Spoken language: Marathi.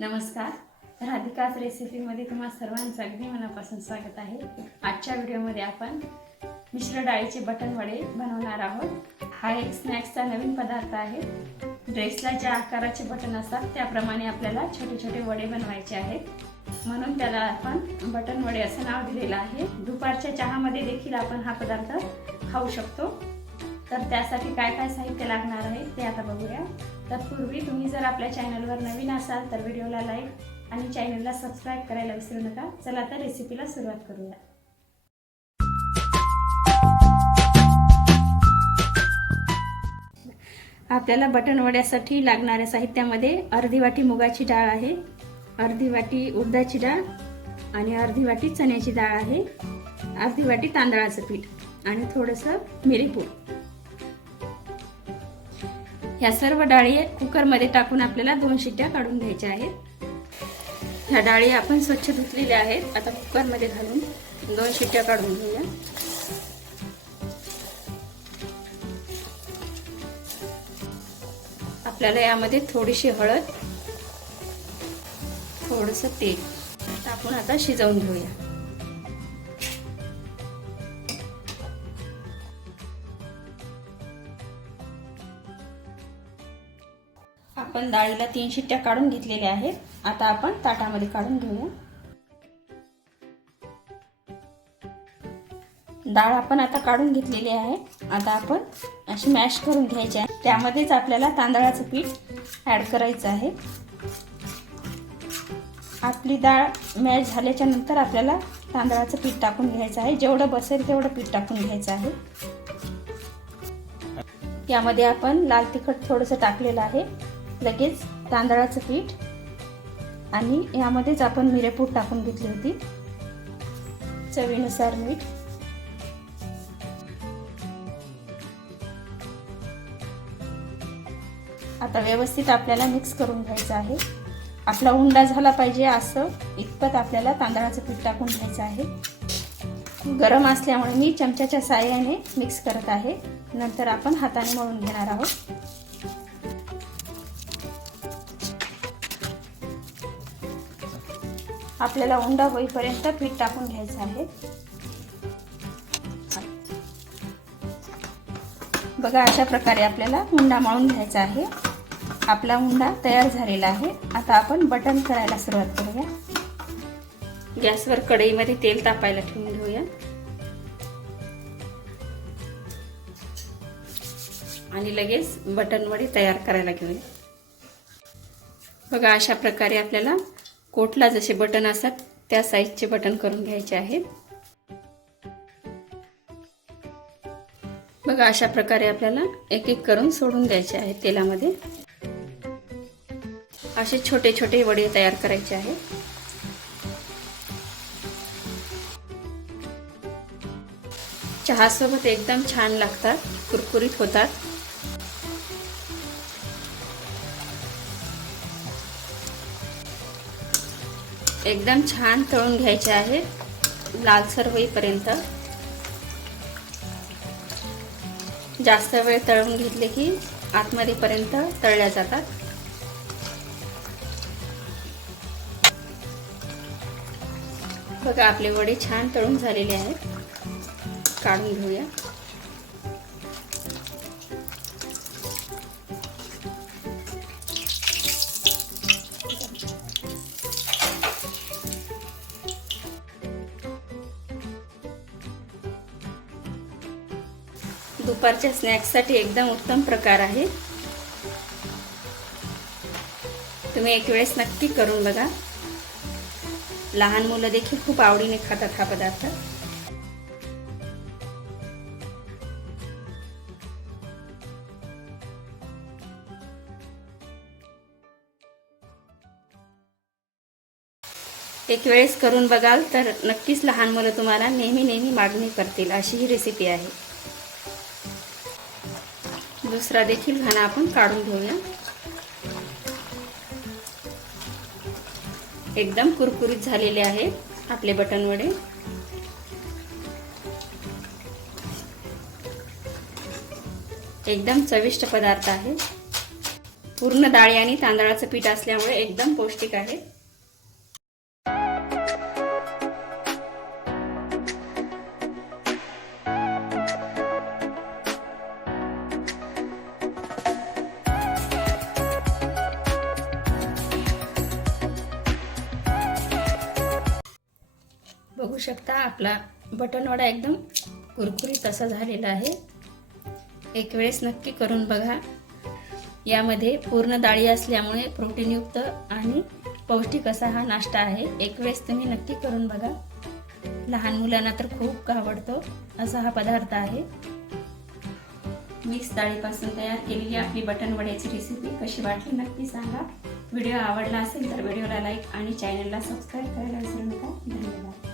नमस्कार. राधिकाच रेसिपीमध्ये तुम्हा सर्वांचं अगदी मनापासून स्वागत आहे. आजच्या व्हिडिओमध्ये आपण मिश्र डाळीचे बटन वडे बनवणार आहोत. हा एक स्नॅक्सचा नवीन पदार्थ आहे. ड्रेसला ज्या आकाराचे बटन असतात त्याप्रमाणे आपल्याला छोटे छोटे वडे बनवायचे आहेत. म्हणून त्याला आपण बटन वडे असं नाव दिलेलं आहे. दुपारच्या चहामध्ये देखील आपण हा पदार्थ खाऊ शकतो. तर त्यासाठी काय काय साहित्य लागणार आहे ते आता बघूया. तत्पूर्वी तुम्ही जर आपल्या चॅनलवर नवीन असाल तर व्हिडिओला लाईक आणि चॅनलला सबस्क्राईब करायला विसरू नका. चला तर रेसिपीला सुरुवात करूया. आपल्याला बटन वड्यासाठी लागणाऱ्या साहित्यामध्ये अर्धी वाटी मुगाची डाळ आहे अर्धी वाटी उडदाची डाळ आणि अर्धी वाटी चण्याची डाळ आहे अर्धी वाटी तांदळाचं पीठ आणि थोडंसं मिरीपूड ह्या सर्व डाळी कुकरमध्ये टाकून आपल्याला दोन शिट्ट्या काढून घ्यायच्या आहेत. ह्या डाळी आपण स्वच्छ धुतलेल्या आहेत. आता कुकरमध्ये घालून दोन शिट्ट्या काढून घेऊया. आपल्याला यामध्ये थोडीशी हळद थोडस तेल टाकून आता शिजवून घेऊया. आपण डाळीला तीन शिट्ट्या काढून घेतलेल्या आहेत. आता आपण ताटामध्ये काढून घेऊया. डाळ आपण आता काढून घेतलेली आहे. आता आपण अशी मॅश करून घ्यायची आहे. त्यामध्येच आपल्याला तांदळाचं पीठ ॲड करायचं आहे. आपली डाळ मॅश झाल्याच्यानंतर आपल्याला तांदळाचं पीठ टाकून घ्यायचं आहे. जेवढं बसेल तेवढं पीठ टाकून घ्यायचं आहे. यामध्ये आपण लाल तिखट थोडंसं टाकलेलं आहे. लगेच तांदळाचं पीठ आणि यामध्येच आपण मिरेपूड टाकून घेतली होती चवीनुसार मीठ. आता व्यवस्थित आपल्याला मिक्स करून घ्यायचं आहे. आपला उंडा झाला पाहिजे असं इतपत आपल्याला तांदळाचं पीठ टाकून घ्यायचं आहे. गरम असल्यामुळे मी चमच्याच्या साह्याने मिक्स करत आहे. नंतर आपण हाताने मळून घेणार आहोत. आपल्याला उंडा होईपर्यंत पीठ टाकून घ्यायचं आहे. बघा अशा प्रकारे आपल्याला उंडा मळून घ्यायचा आहे. आपला उंडा तयार झालेला आहे. आता आपण बटन करायला सुरुवात करूया. गॅसवर कढईमध्ये तेल तापायला ठेवून घेऊया. आणि लगेच बटन वडी तयार करायला घेऊया. बघा अशा प्रकारे आपल्याला कोटला जसे बटन असतात त्या साईजचे बटन करून घ्यायचे आहेत. बघा अशा प्रकारे आपल्याला एक एक करून सोडून द्यायचे आहे तेलामध्ये. असे छोटे छोटे वडे तयार करायचे आहेत. चहासोबत एकदम छान लागतात कुरकुरीत होतात. एकदम छान तळून घ्यायचे आहे. लालसर होईपर्यंत. जास्त वेळ तळून घेतले की आतमध्येपर्यंत तळल्या जातात. बघा आपले वडे छान तळून झालेले आहेत. काढून घेऊया. दुपारच्या स्नॅक्ससाठी एकदम उत्तम प्रकार आहे. तुम्ही एक वेळेस नक्की करून बघा. लहान मुलं देखील खूप आवडीने खातात हा पदार्थ. एक वेळेस करून बघाल तर नक्कीच लहान मुलं तुम्हाला नेहमी नेहमी मागणी करतील. अशी ही रेसिपी आहे. दुसरा देखील घाणा आपण काढून घेऊया. एकदम कुरकुरीत झालेले आहेत आपले बटन वडे. एकदम चविष्ट पदार्थ आहे. पूर्ण डाळी आणि तांदळाचं पीठ असल्यामुळे एकदम पौष्टिक आहे. बघू शकता आपला बटनवडा एकदम कुरकुरीत असा झालेला आहे. एक वेळेस नक्की करून बघा. यामध्ये पूर्ण डाळी असल्यामुळे प्रोटीनयुक्त आणि पौष्टिक असा हा नाश्ता आहे. एक वेळेस तुम्ही नक्की करून बघा. लहान मुलांना तर खूप आवडतो असा हा पदार्थ आहे. मिक्स डाळीपासून तयार केलेली आपली बटन वड्याची रेसिपी कशी वाटली नक्की सांगा. व्हिडिओ आवडला असेल तर व्हिडिओला लाईक आणि चॅनलला सबस्क्राईब करायला विसरू नका.